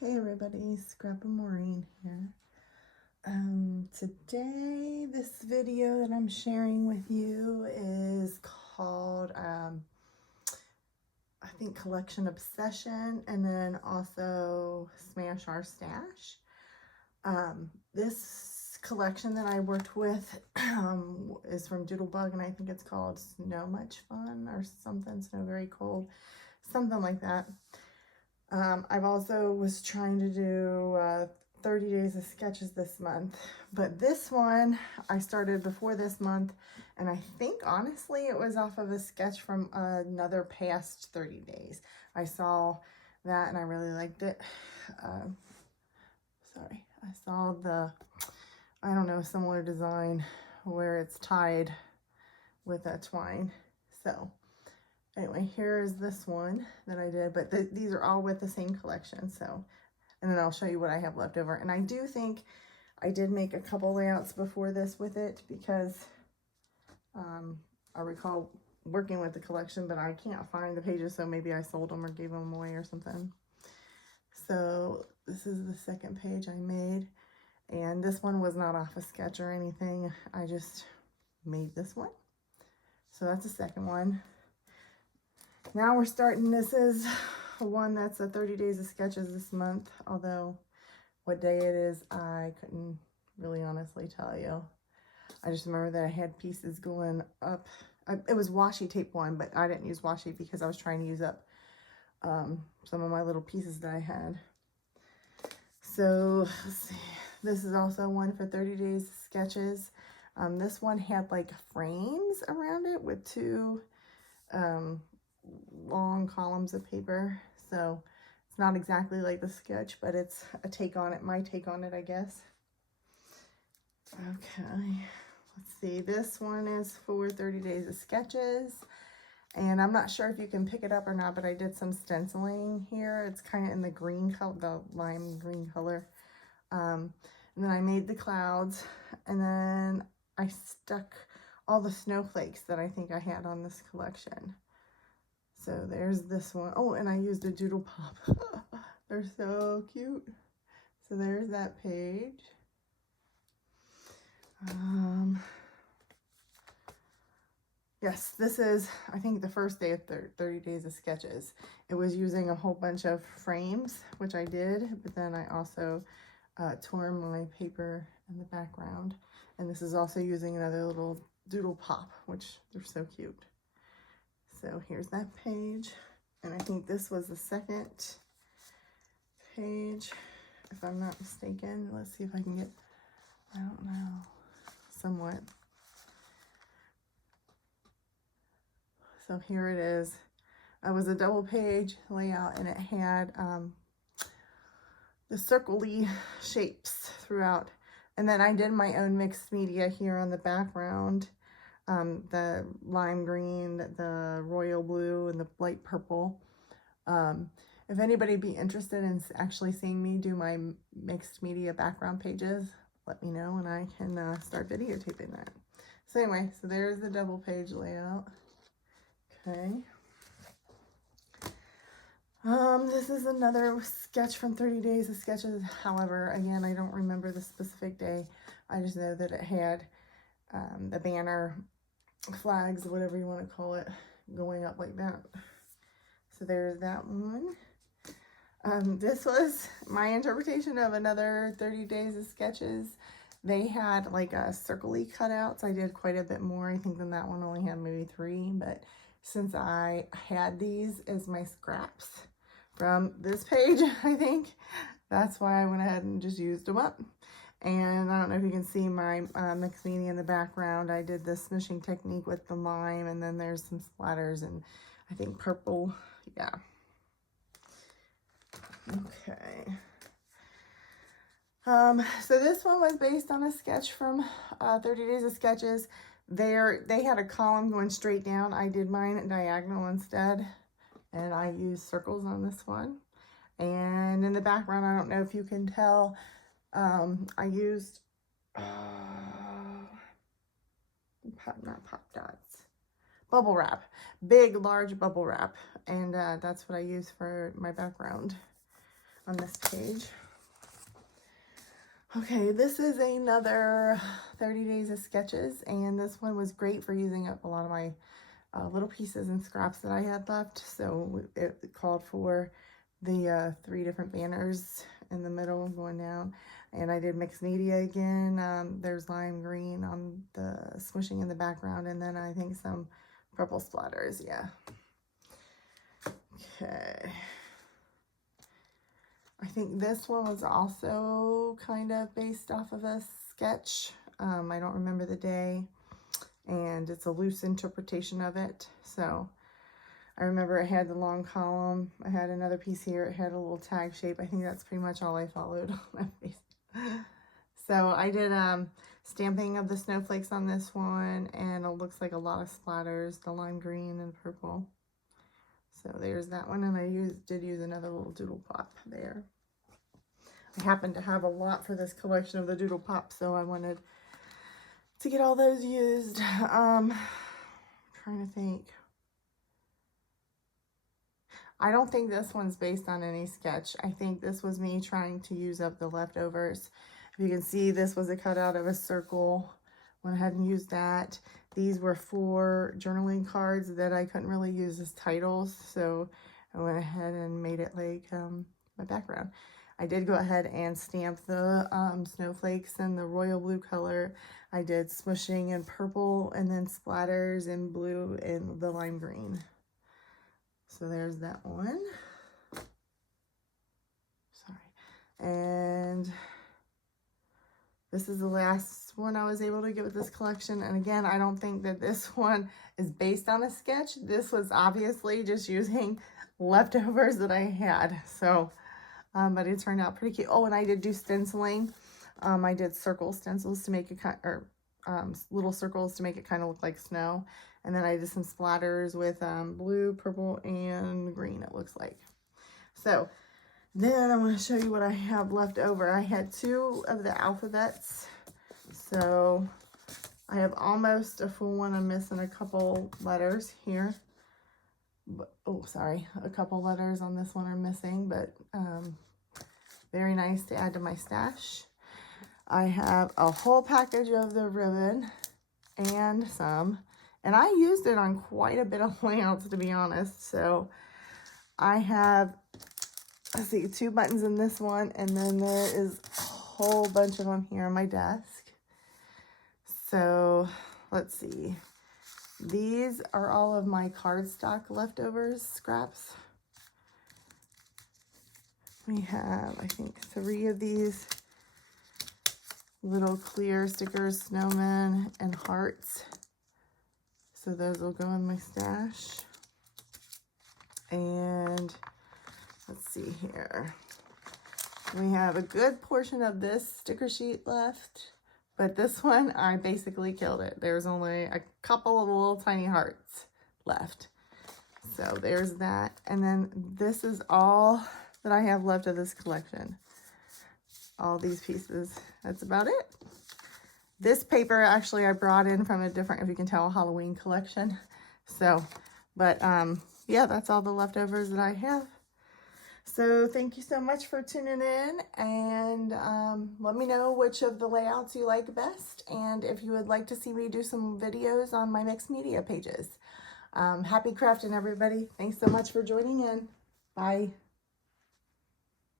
Hey everybody, Scrap and Maureen here. Today this video that I'm sharing with you is called I think Collection Obsession, and then also Smash Our Stash. This collection that I worked with is from Doodlebug, and I think it's called Snow Much Fun or something, Snow Very Cold, something like that. I've also was trying to do 30 days of sketches this month, but this one I started before this month, and I think honestly it was off of a sketch from another past 30 days. I saw that and I really liked it. Sorry, I saw the, I don't know, similar design where it's tied with a twine. So anyway, here is this one that I did, but these are all with the same collection. So, and then I'll show you what I have left over. And I do think I did make a couple layouts before this with it because I recall working with the collection, but I can't find the pages, so maybe I sold them or gave them away or something. So this is the second page I made, and this one was not off a sketch or anything. I just made this one. So that's the second one. Now we're starting, this is one that's a 30 days of sketches this month, although what day it is, I couldn't really honestly tell you. I just remember that I had pieces going up. It was washi tape one, but I didn't use washi because I was trying to use up some of my little pieces that I had. So let's see. This is also one for 30 days sketches. This one had like frames around it with two long columns of paper, so it's not exactly like the sketch, but it's a take on it, my take on it, I guess. Okay, let's see, this one is for 30 days of sketches, and I'm not sure if you can pick it up or not, but I did some stenciling here. It's kind of in the green color, the lime green color. And then I made the clouds, and then I stuck all the snowflakes that I think I had on this collection. So there's this one. Oh, and I used a Doodle Pop. They're so cute. So there's that page. Yes, this is, I think, the first day of 30 days of sketches. It was using a whole bunch of frames, which I did, but then I also tore my paper in the background. And this is also using another little Doodle Pop, which they're so cute. So here's that page. And I think this was the second page, if I'm not mistaken. Let's see if I can get, I don't know, somewhat. So here it is. It was a double page layout, and it had the circle-y shapes throughout. And then I did my own mixed media here on the background. The lime green, the royal blue, and the light purple. If anybody be interested in actually seeing me do my mixed media background pages, let me know and I can start videotaping that. So anyway, so there's the double page layout. Okay. This is another sketch from 30 days of sketches. However, again, I don't remember the specific day. I just know that it had the banner, flags, whatever you want to call it, going up like that. So there's that one. This was my interpretation of another 30 days of sketches. They had like a circle-y cutouts. I did quite a bit more, I think, than that one. Only had maybe 3, but since I had these as my scraps from this page, I think that's why I went ahead and just used them up. And I don't know if you can see my mixed media in the background. I did the smishing technique with the lime, and then there's some splatters and I think purple. Yeah. Okay. So this one was based on a sketch from 30 Days of Sketches. They had a column going straight down. I did mine at diagonal instead, and I used circles on this one. And in the background, I don't know if you can tell, I used not pop dots, bubble wrap, big large bubble wrap, and that's what I use for my background. on this page. Okay, this is another 30 Days of Sketches, and this one was great for using up a lot of my little pieces and scraps that I had left. So it called for the 3 different banners in the middle going down, and I did mixed media again. There's lime green on the smooshing in the background, and then I think some purple splatters. Yeah. Okay. I think this one was also kind of based off of a sketch. I don't remember the day, and it's a loose interpretation of it. So I remember it had the long column. I had another piece here. It had a little tag shape. I think that's pretty much all I followed on that piece. So I did stamping of the snowflakes on this one, and it looks like a lot of splatters, the lime green and purple. So there's that one, and I did use another little doodle pop there. I happen to have a lot for this collection of the doodle pop, so I wanted to get all those used. Trying to think. I don't think this one's based on any sketch. I think this was me trying to use up the leftovers. If you can see, this was a cutout of a circle. Went ahead and used that. These were 4 journaling cards that I couldn't really use as titles, so I went ahead and made it like my background. I did go ahead and stamp the snowflakes in the royal blue color. I did smooshing in purple, and then splatters in blue and the lime green. So there's that one. Sorry. And this is the last one I was able to get with this collection. And again, I don't think that this one is based on a sketch. This was obviously just using leftovers that I had. So, but it turned out pretty cute. Oh, and I did do stenciling. I did circle stencils to make it little circles to make it kind of look like snow. And then I did some splatters with blue, purple, and green, it looks like. So then I'm going to show you what I have left over. I had 2 of the alphabets. So I have almost a full one. I'm missing a couple letters here. But, oh, sorry. A couple letters on this one are missing, but very nice to add to my stash. I have a whole package of the ribbon and some. And I used it on quite a bit of layouts, to be honest. So I have, let's see, 2 buttons in this one, and then there is a whole bunch of them here on my desk. So let's see. These are all of my cardstock leftovers, scraps. We have, I think, 3 of these little clear stickers, snowmen, and hearts. So those will go in my stash. And let's see here. We have a good portion of this sticker sheet left, but this one, I basically killed it. There's only a couple of little tiny hearts left. So there's that. And then this is all that I have left of this collection. All these pieces. That's about it. This paper, actually, I brought in from a different, if you can tell, Halloween collection. So, but yeah, that's all the leftovers that I have. So thank you so much for tuning in, and let me know which of the layouts you like best, and if you would like to see me do some videos on my mixed media pages. Happy crafting, everybody. Thanks so much for joining in. Bye.